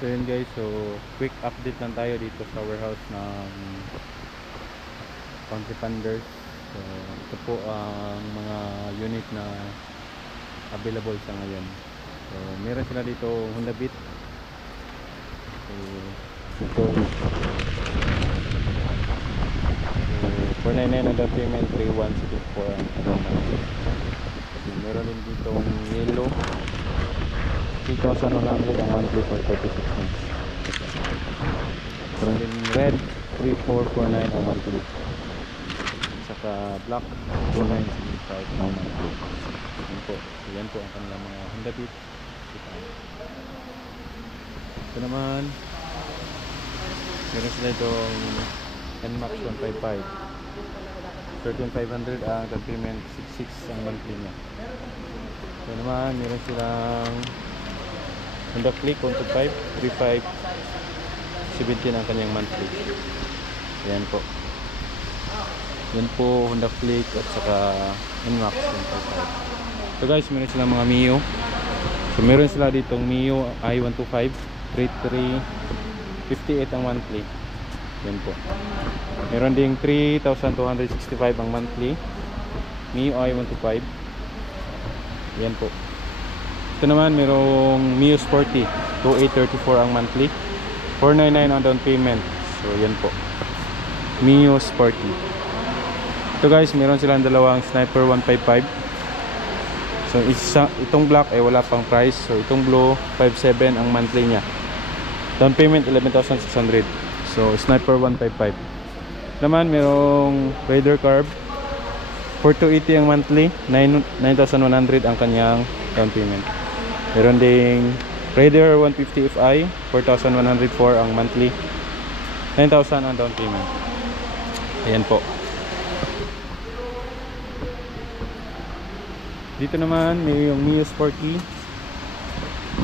So yun guys, so quick update lang tayo dito sa warehouse ng Country Panders. So ito po ang mga unit na available sa ngayon. So meron sila dito Honda Beat. So ito, so 499 ang down payment, 3174 ang so, meron din ditong yellow 3,100 ang monthly for 36 months. Meron din red 3449 ang monthly, saka black 2975 ang monthly. Yan po, so yan po ang kanilang mga Honda Beat. Ito naman meron sila itong NMAX 155 13,500 ang down payment, 66 ang monthly niya. Ito naman meron silang Honda Click 125 35 17 ang kanyang monthly. Ayan po, yan po Honda Click at saka NMAX 155. So guys, meron silang mga Mio. So meron sila ditong Mio i125 3358 ang monthly. Yan po, meron ding 3,265 ang monthly Mio i125. Yan po. Ito naman merong Mio Sporty 2834 ang monthly, 499 ang down payment. So yan po, Mio Sporty. Ito guys, meron silang dalawang Sniper 155. So itong black ay wala pang price. So itong blue 57 ang monthly niya, down payment 11,600. So Sniper 155. Naman merong Raider Carb 4280 ang monthly, 9,100 ang kanyang down payment. Meron ding Raider 150 Fi 4,104 ang monthly, 9,000 ang down payment. Ayan po. Dito naman may yung Mio Sporty,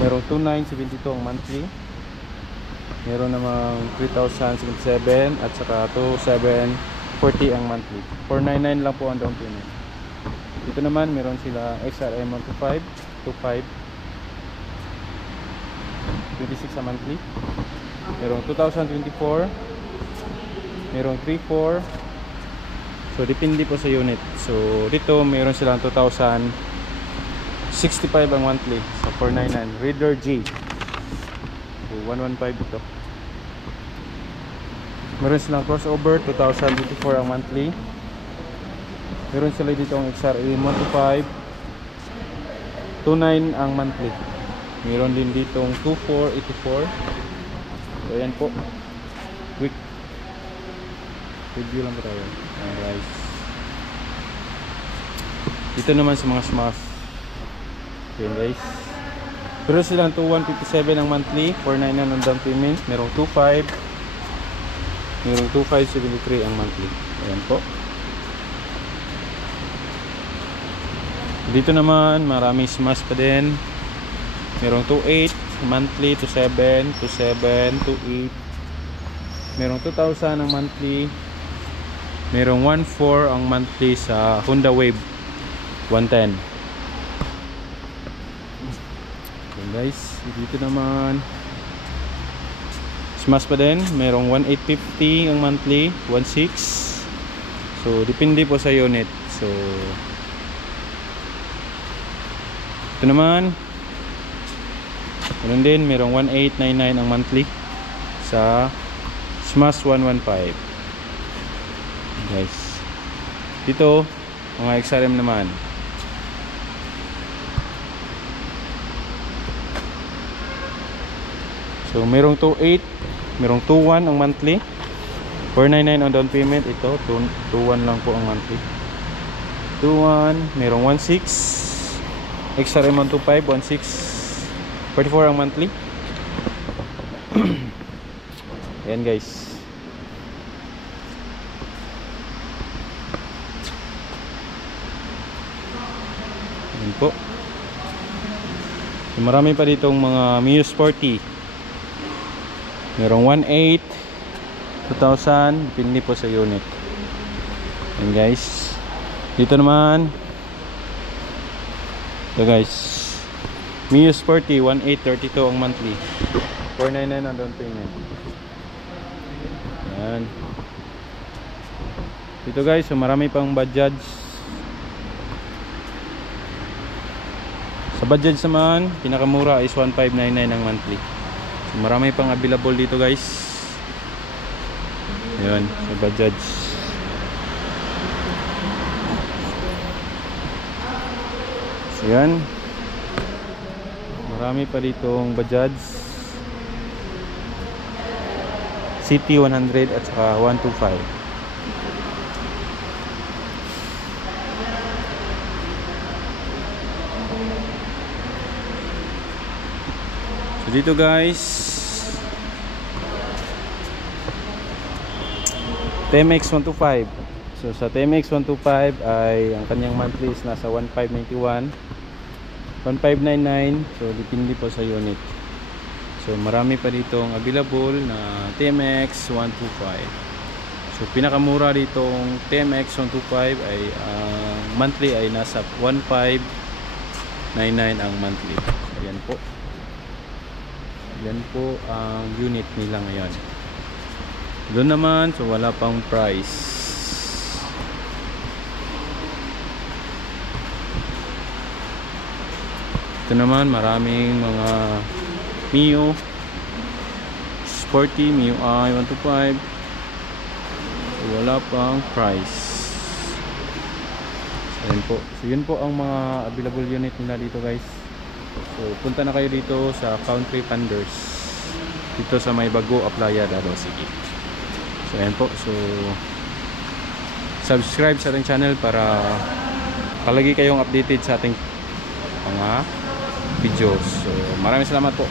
merong 2,972 ang monthly, meron namang 3,077 at saka 2,740 ang monthly, 499 lang po ang down payment. Dito naman meron sila XRM 125 25 26 ang monthly, merong 2024, merong 34. So depende po sa unit. So dito meron silang 2,065 ang monthly, so 499. Raider G, so 115 ito. Meron silang crossover 2024 ang monthly. Meron sila dito ang XRM 125 29 ang monthly. Meron din ditong 2484. So ayan po, quick review lang po tayo. Guys, dito naman sa mga smash, okay guys, pero silang 2157 ang monthly, 499 ang down payment. Merong 25, merong 2573 ang monthly. Ayan po. Dito naman marami smash pa din. Merong 28 monthly, 27, 27, 28. Merong 2,000 ang monthly. Merong 1,400 ang monthly sa Honda Wave 110. Okay guys, dito naman smash pa din. Merong 1,850 ang monthly, 1,600. So depende po sa unit. So ito naman meron din, merong 1,899 ang monthly sa Smash 115. Guys, dito mga XRM naman, so merong 2,800, merong 2,100 ang monthly, 499 ang down payment. Ito 2,100 lang po ang monthly, 2,100. Merong 1,600 XRM 125, 1,600, 44 ang monthly. Ayan guys, ayan po. So, marami pa ditong mga Mio Sporty. Merong 1,800, 2,000, depende po sa unit. Ayan guys, dito naman ito guys, Mio Sporty 1,832 ang monthly, 499 ang down payment. Yan. Dito guys, so marami pang Bajaj. Sa Bajaj naman, pinakamura is 1599 ang monthly. So marami pang available dito guys. Yan, sa Bajaj. So yan. Marami pa ditong Bajaj City 100 at saka 125. So dito guys, TMX 125. So sa TMX 125 ay ang kanyang monthly is nasa 1591, 1599. So depende po sa unit. So marami pa ditong available na TMX 125. So pinakamura ditong TMX 125 ay monthly ay nasa 1599 ang monthly. Ayan po. Yan po ang unit nila ngayon. Doon naman, so wala pang price. Ito naman, maraming mga Mio Sporty, Mio i 125. So wala pang price. So yun po. So yun po ang mga available unit nila dito guys. So punta na kayo dito sa Country Funders, dito sa may Bago Aplaya, Davao City. So ayan po. So subscribe sa ating channel para palagi kayong updated sa ating mga videos. So maraming salamat po.